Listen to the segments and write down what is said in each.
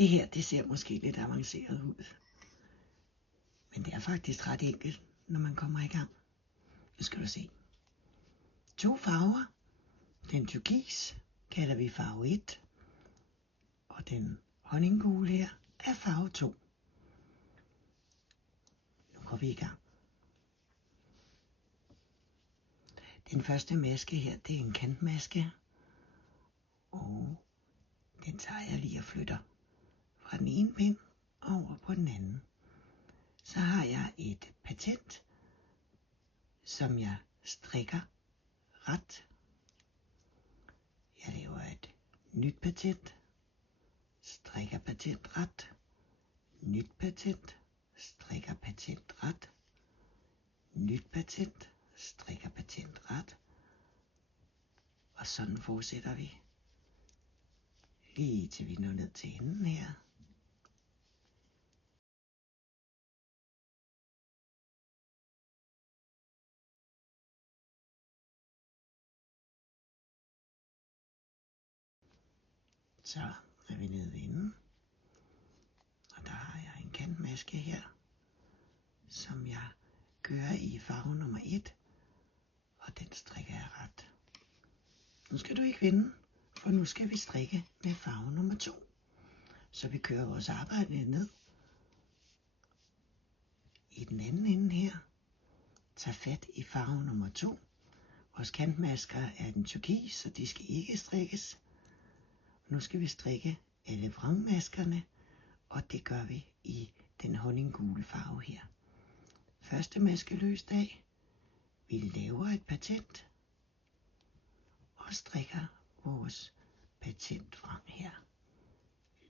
Det her, det ser måske lidt avanceret ud. Men det er faktisk ret enkelt, når man kommer i gang. Nu skal du se. 2 farver. Den turkis kalder vi farve 1. Og den honninggule her er farve 2. Nu går vi i gang. Den første maske her, det er en kantmaske. Og den tager jeg lige og flytter fra den ene pind over på den anden. Så har jeg et patent, som jeg strikker ret. Jeg laver et nyt patent, strikker patent ret, nyt patent, strikker patent ret, nyt patent, strikker patent ret. Og sådan fortsætter vi, lige til vi når ned til enden her. Så er vi nede ved enden, og der har jeg en kantmaske her, som jeg gør i farve nummer 1, og den strikker jeg ret. Nu skal du ikke vende, for nu skal vi strikke med farve nummer 2. Så vi kører vores arbejde ned i den anden ende her, tager fat i farve nummer 2. Vores kantmasker er den turkis, så de skal ikke strikkes. Nu skal vi strikke alle vrangmaskerne, og det gør vi i den honninggule farve her. Første maske løst af. Vi laver et patent og strikker vores patentvrang her.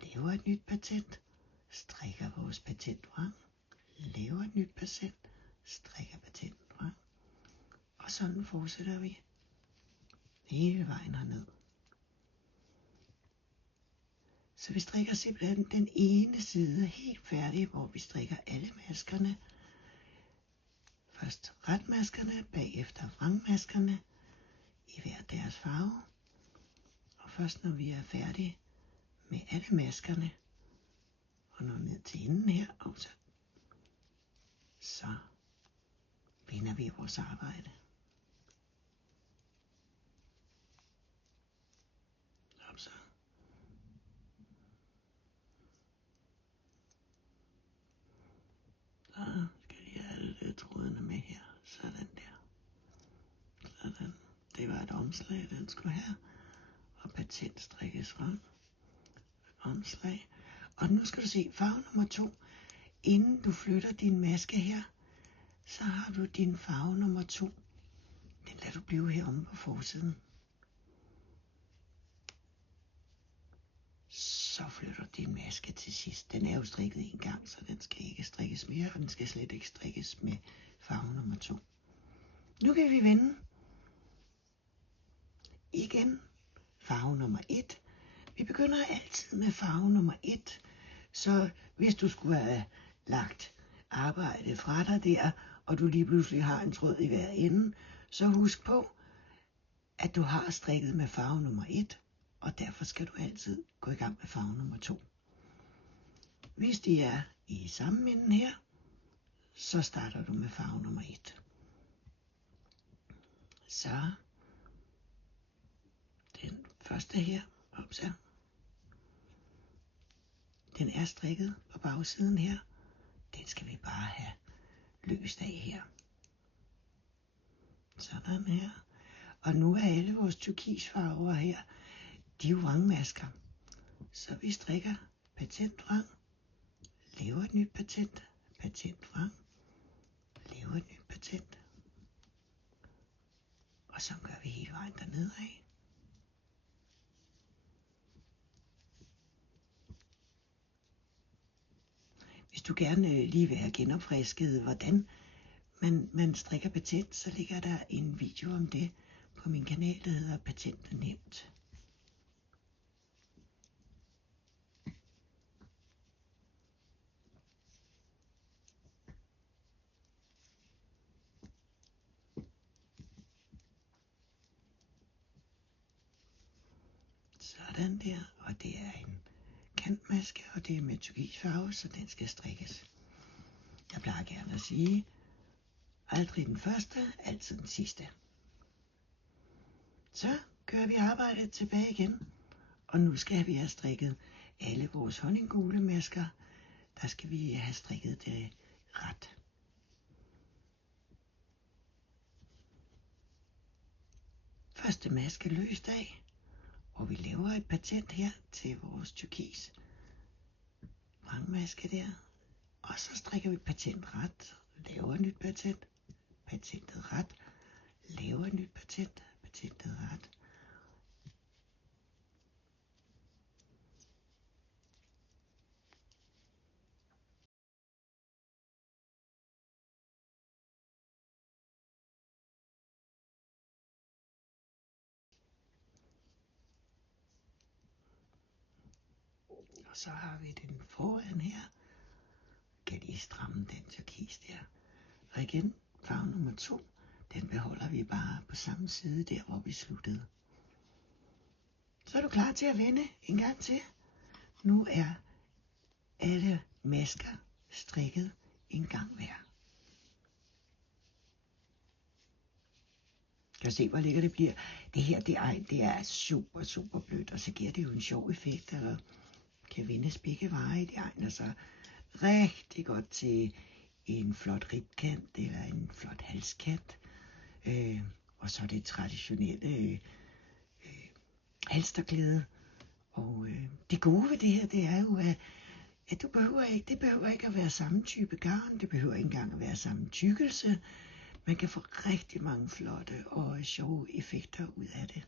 Laver et nyt patent, strikker vores patentvrang, laver et nyt patent, strikker patentvrang. Og sådan fortsætter vi hele vejen herned. Så vi strikker simpelthen den ene side helt færdig, hvor vi strikker alle maskerne. Først retmaskerne, bagefter vrangmaskerne i hver deres farve. Og først når vi er færdige med alle maskerne og når ned til enden her, og så vender vi vores arbejde. Så. Så skal jeg have alle trådene med her. Sådan der. Sådan. Det var et omslag, den skulle have. Og patent strikkes frem. Omslag. Og nu skal du se farve nummer 2. Inden du flytter din maske her, så har du din farve nummer 2. Den lader du blive heromme på forsiden. Så flytter din maske til sidst. Den er jo strikket en gang, så den skal ikke strikkes mere, og den skal slet ikke strikkes med farve nummer 2. Nu kan vi vende. Igen farve nummer 1. Vi begynder altid med farve nummer 1. Så hvis du skulle have lagt arbejde fra dig der, og du lige pludselig har en tråd i hver ende, så husk på, at du har strikket med farve nummer 1, og derfor skal du altid gå i gang med farve nummer 2. Hvis de er i samme ende her, så starter du med farve nummer 1. Så den første her, den er strikket på bagsiden her. Den skal vi bare have løst af her. Sådan her. Og nu er alle vores turkisfarver her, de er jo vrangmasker. Så vi strikker patentvrang, laver et nyt patent, patentvrang, laver et nyt patent. Og så gør vi hele vejen dernede af. Hvis du gerne lige vil have genopfrisket, hvordan man strikker patent, så ligger der en video om det på min kanal, der hedder Patentet Nemt. Sådan der, og det er en kantmaske, og det er med turkisfarve, så den skal strikkes. Jeg plejer gerne at sige, aldrig den første, altid den sidste. Så kører vi arbejdet tilbage igen, og nu skal vi have strikket alle vores honninggulemasker. Der skal vi have strikket det ret. Første maske løst af, og vi laver et patent her til vores turkis vrangmaske der. Og så strikker vi patent ret, laver et nyt patent, patentet ret, laver et nyt patent, patentet ret. Og så har vi den foran her. Kan lige stramme den turkis der. Og igen, farve nummer 2, den beholder vi bare på samme side der, hvor vi sluttede. Så er du klar til at vende en gang til. Nu er alle masker strikket en gang hver. Kan du se, hvor lækkert det bliver? Det her, det er super blødt, og så giver det jo en sjov effekt, og kan vendes begge veje. Det egner sig rigtig godt til en flot ribkant eller en flot halskant. Og så det traditionelle halsterklæde. Og det gode ved det her, det er jo, at det behøver ikke at være samme type garn. Det behøver ikke engang at være samme tykkelse. Man kan få rigtig mange flotte og sjove effekter ud af det.